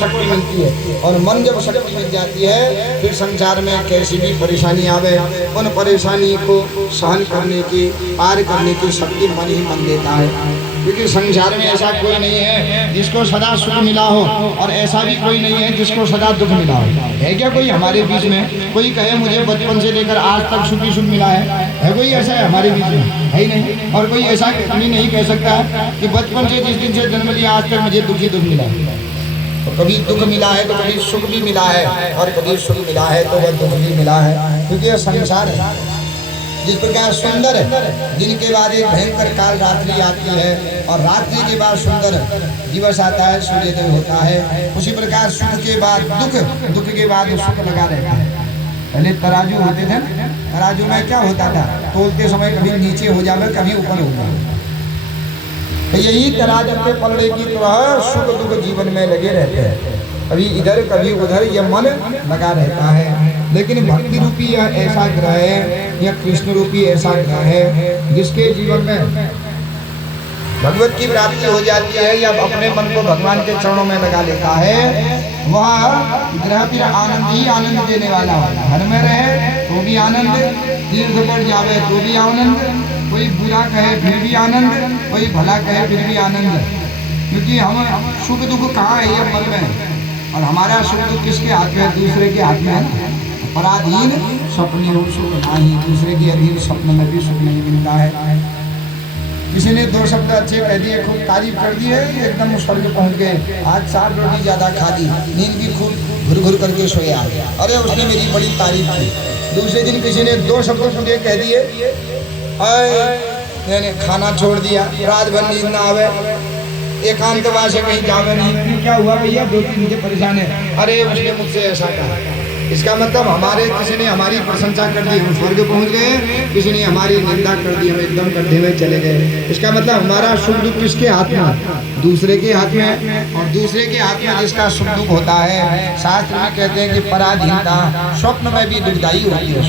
शक्ति मिलती है, और मन जब शक्ति मिल जाती है फिर संसार में कैसी भी परेशानी आवे उन परेशानी को सहन करने की, पार करने की शक्ति मन ही मन देता है। क्योंकि संसार में ऐसा कोई नहीं है जिसको सदा सुख मिला हो, और ऐसा भी कोई नहीं है जिसको सदा दुख मिला हो। है क्या कोई हमारे बीच में कोई कहे मुझे बचपन से लेकर आज तक सुख ही सुख मिला है कोई ऐसा है हमारे बीच में? है ही नहीं। और कोई ऐसा कभी नहीं कह सकता कि बचपन से जिस दिन से जन्म लिया आज तक मुझे दुख ही दुख मिला है। तो कभी दुख मिला है तो कभी सुख भी मिला है, और कभी सुख मिला है तो वह दुख भी मिला है। क्योंकि यह संसार है। जिस प्रकार सुंदर दिन के बाद एक भयंकर काल रात्रि आती है, और रात्रि के बाद सुंदर दिवस आता है, सूर्योदय होता है, उसी प्रकार सुख के बाद दुख, दुख के बाद सुख लगा रहता है। पहले तराजू होते थे, तराजू में क्या होता था, तोलते समय कभी नीचे हो जावे कभी ऊपर हो जावे। तो यही तराजू के पलड़े की तरह सुख दुख जीवन में लगे रहते हैं, कभी इधर कभी उधर यह मन लगा रहता है। लेकिन भक्ति रूपी यह ऐसा ग्रह है, यह कृष्ण रूपी ऐसा ग्रह है जिसके जीवन में भगवत की प्राप्ति हो जाती है, या अपने मन को भगवान के चरणों में लगा लेता है। वह ग्रह फिर आनंद ही आनंद देने वाला है। घर में रहे तो भी आनंद, तीर्थ पर जावे तो भी आनंद, कोई बुरा कहे फिर भी आनंद, कोई भला कहे फिर भी आनंद। क्योंकि हम सुख दुख कहाँ है ये मन में, और हमारा सुख दुख किसके हाथ में है? दूसरे के हाथ में है। पराधीन स्वप्न सुख नहीं, दूसरे के अधीन स्वप्न में भी सुख नहीं मिलता है। किसी ने दो शब्द अच्छे कह दिए, खूब तारीफ कर दी है, एकदम स्वर्ग पहुंच गए, आज 4 रोटी ज़्यादा खा दी, नींद भी खूब घुर घुर करके सोया, अरे उसने मेरी बड़ी तारीफ की। दूसरे दिन किसी ने 2 शब्द पूरे कह दिए, मैंने खाना छोड़ दिया, रात भर नींद ना आवे, एकांतवास से कहीं जावे नहीं, क्या हुआ भैया 2-3 मुझे परेशान है, अरे उसने मुझसे ऐसा कहा। इसका मतलब हमारे किसी ने हमारी प्रशंसा कर दी, हम स्वर्ग पहुंच गए, किसी ने हमारी निंदा कर दी, हम एकदम गड्ढे में चले गए। इसका मतलब हमारा सुख दुख किसके हाथ में? दूसरे के हाथ में। और दूसरे के हाथ में जिसका सुख दुख होता है, शास्त्र में कहते हैं कि पराधीनता स्वप्न में भी दुखदायी होती है।